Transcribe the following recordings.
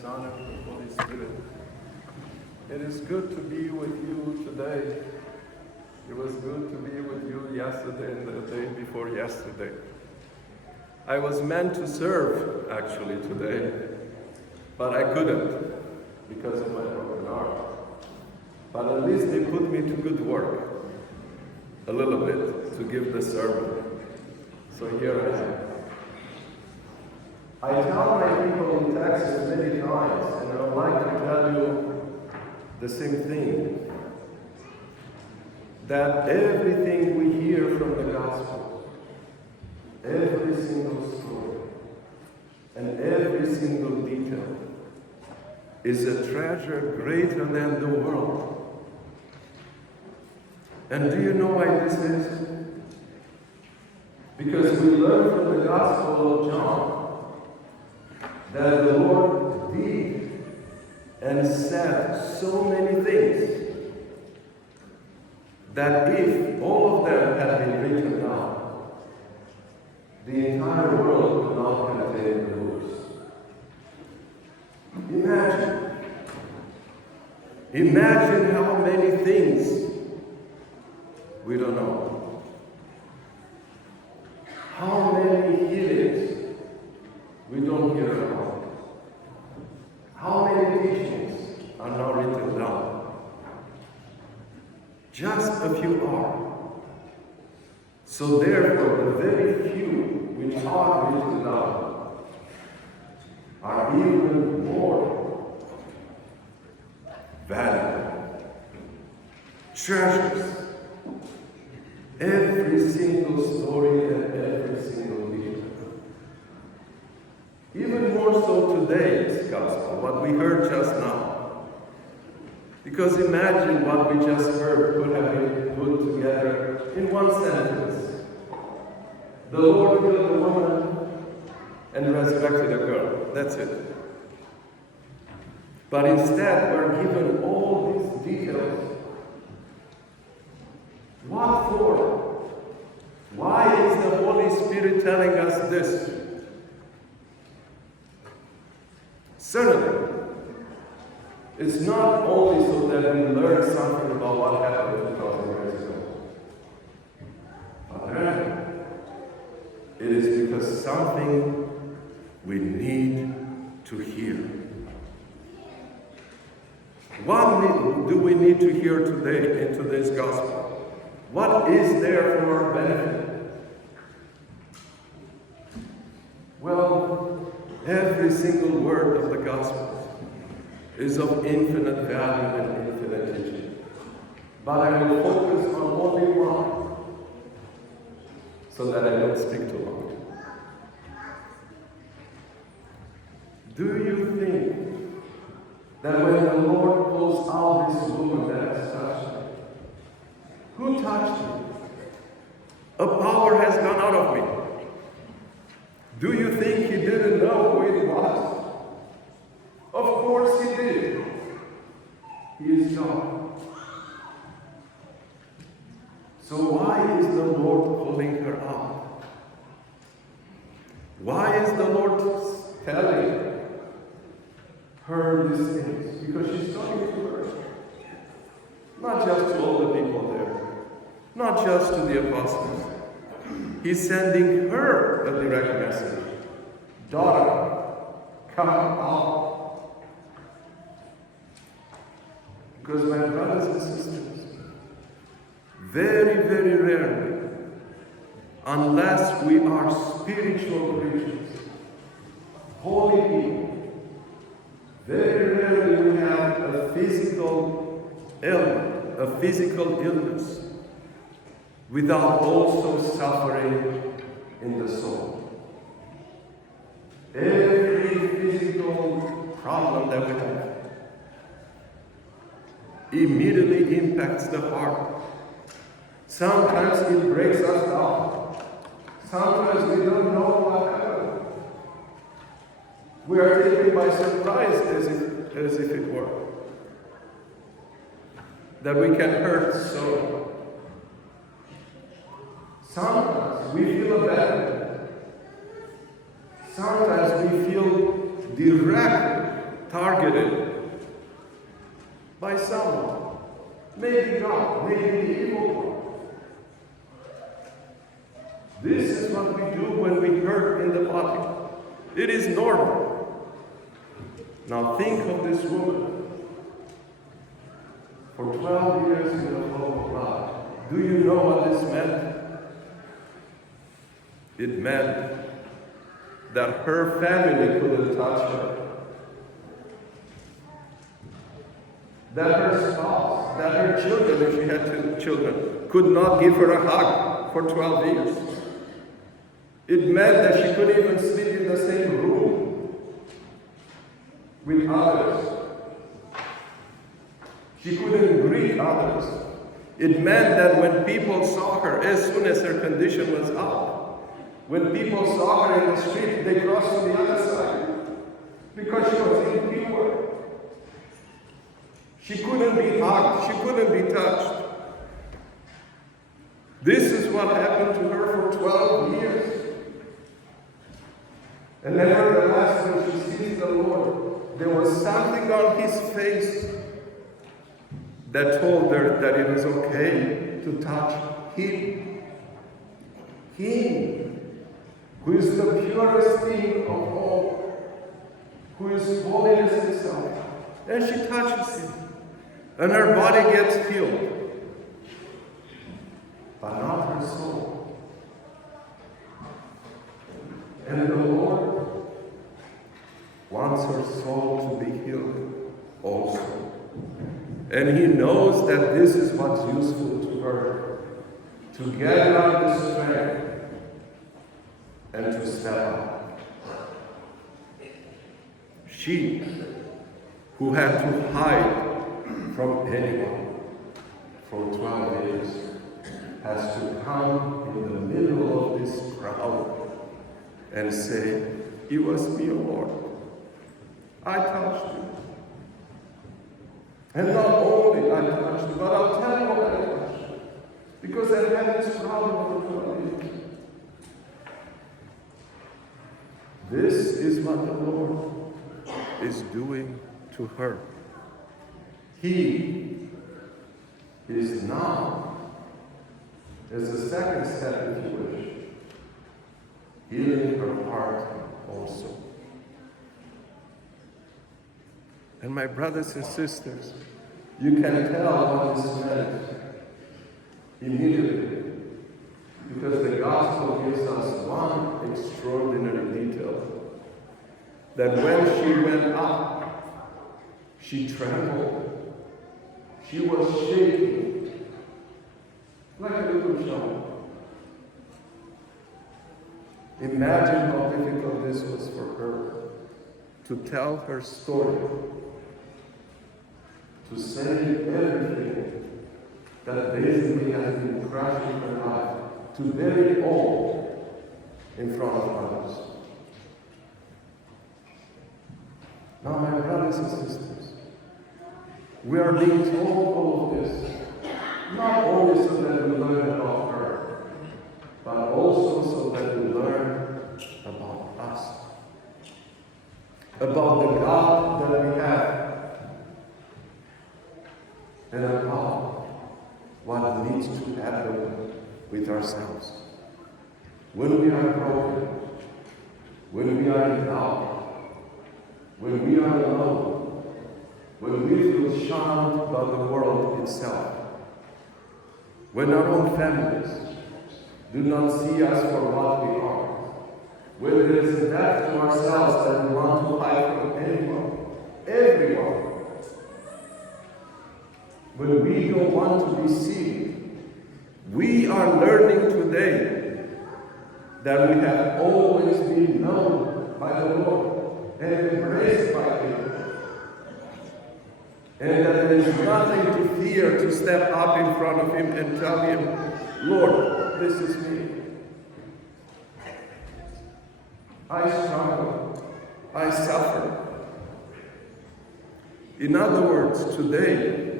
Son, and the Holy Spirit. It is good to be with you today. It was good to be with you yesterday and the day before yesterday. I was meant to serve, actually, today, but I couldn't because of my broken arm. But at least they put me to good work, a little bit, to give the sermon. So here I am. I tell my people in Texas many times, and I would like to tell you the same thing, that everything we hear from the gospel, every single story, and every single detail, is a treasure greater than the world. And do you know why this is? Because we learn from the Gospel of John that the Lord did and said so many things that if all of them had been written down, the entire world would not contain the books. Imagine how many things we don't know. How many healings we don't hear about. How many teachings are not written down. Just a few are. So therefore, the very few which are written down are even more valuable. Treasures. Every single story and every single detail. Even more so today's gospel, what we heard just now. Because imagine what we just heard could have been put together in one sentence. The Lord healed a woman and resurrected a girl. That's it. But instead, we're given all these details. What for? Why is the Holy Spirit telling us this? Certainly, it's not only so that we learn something about what happened 2,000 years ago, but rather, it is because something we need to hear. What do we need to hear today in today's gospel? What is there for our benefit? Well, every single word of the gospel is of infinite value and infinite teaching. But I will focus on only one, so that I don't speak too long. Do you think that when the Lord pulls out this woman that is touched, who touched me? A power has gone out of me. Do you think he didn't know who it was? Of course he did. He is God. So why is the Lord pulling her out? Why is the Lord telling her these things? Because she's talking to her. Not just to all the people there. Not just to the apostles. He's sending her a direct message. Daughter, come out. Because my brothers and sisters, very, very rarely, unless we are spiritual creatures, holy people, very rarely we have a physical ailment, a physical illness, without also suffering in the soul. Every physical problem that we have immediately impacts the heart. Sometimes it breaks us down. Sometimes we don't know what happened. We are taken by surprise as if it were. That we can hurt so. Sometimes we feel abandoned. Sometimes we feel directed targeted by someone. Maybe God, maybe the evil one. This is what we do when we hurt in the body. It is normal. Now think of this woman. For 12 years in the home of God. Do you know what this meant? It meant that her family couldn't touch her. That her spouse, that her children, if she had two children, could not give her a hug for 12 years. It meant that she couldn't even sleep in the same room with others. She couldn't greet others. It meant that when people saw her, as soon as her condition was up, when people saw her in the street, they crossed to the other side because she was impure. She couldn't be hugged. She couldn't be touched. This is what happened to her for 12 years. And nevertheless, when she sees the Lord, there was something on his face that told her that it was okay to touch him. Him, who is the purest thing of all, who is holiness itself. And she touches him. And her body gets healed, but not her soul. And the Lord wants her soul to be healed also. And he knows that this is what's useful to her, to gather the strength and to step up. She, who had to hide from anyone for 12 years, has to come in the middle of this crowd and say, "It was me, O Lord. I touched you. And not only I touched you, but I'll tell you what I touched, because I've had this problem for 12 years." This is what the Lord is doing to her. He is now, as a second step, if you wish, healing her heart also. And my brothers and sisters, you can tell what this meant immediately, because the gospel gives us one extraordinary detail, that when she went up, she trembled. She was shaking like a little child. Imagine how difficult this was for her to tell her story, to say everything that basically has been crushing her life, to bear it all in front of others. Now, my brothers and sisters, we are being told all of this, not only so that we learn about her, but also so that we learn about us, about the God that we have, and about what needs to happen with ourselves. When we are broken, when we are in doubt, when we are alone, when we feel shunned by the world itself, when our own families do not see us for what we are, when there is a death to ourselves that we want to hide from anyone, everyone, when we don't want to be seen, we are learning today that we have always been known by the Lord and embraced by Him. And that there is nothing to fear to step up in front of Him and tell Him, "Lord, this is me. I struggle. I suffer." In other words, today,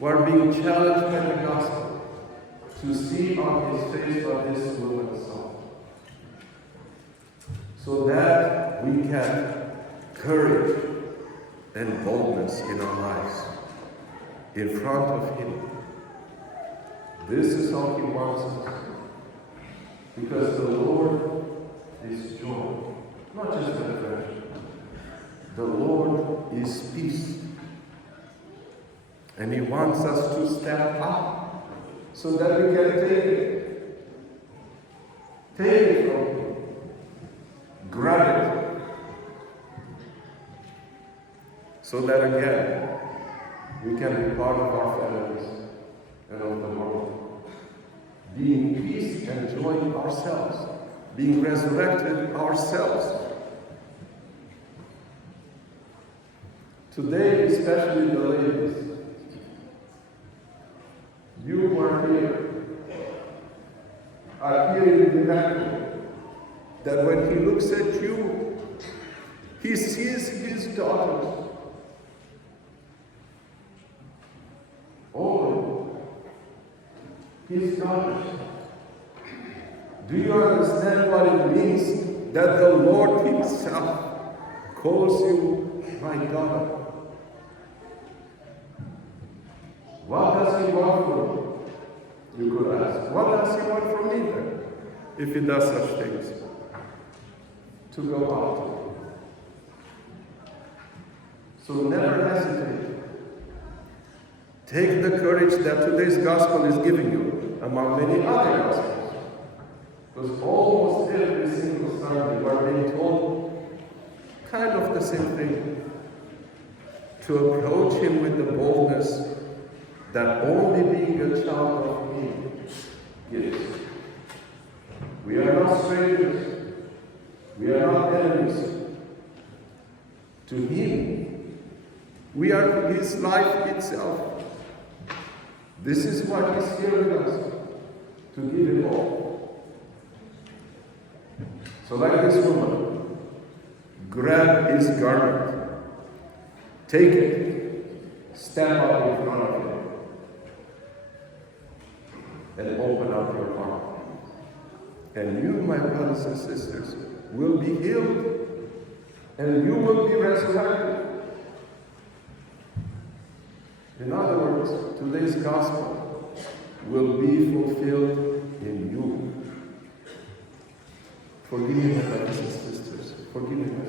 we're being challenged by the gospel to see on His face what this woman saw, so that we can courage and boldness in our lives, in front of Him. This is how He wants us. Because the Lord is joy, not just adventure. The Lord is peace. And He wants us to step up so that we can take it. Take it from Him. Grab it. So that again, we can be part of our families and of the world. Being peace and joy ourselves. Being resurrected ourselves. Today, especially the ladies, you who are hearing directly that when He looks at you, He sees His daughters. Oh, His daughters. Do you understand what it means that the Lord Himself calls you my daughter? What does He want from you? You could ask. What does He want from me then? If He does such things. To go out. So never hesitate. Take the courage that today's gospel is giving you, among many other gospels. Because almost every single Sunday we are being told kind of the same thing. To approach Him with the boldness that only being a child of Him gives. We are not strangers. We are not enemies. To Him, we are His life itself. This is what He's given us, to give it all. So like this woman, grab His garment, take it, step up in front of Him, and open up your heart. And you, my brothers and sisters, will be healed, and you will be resurrected. In other words, today's gospel will be fulfilled in you. Forgive me, my brothers and sisters. Forgive me, my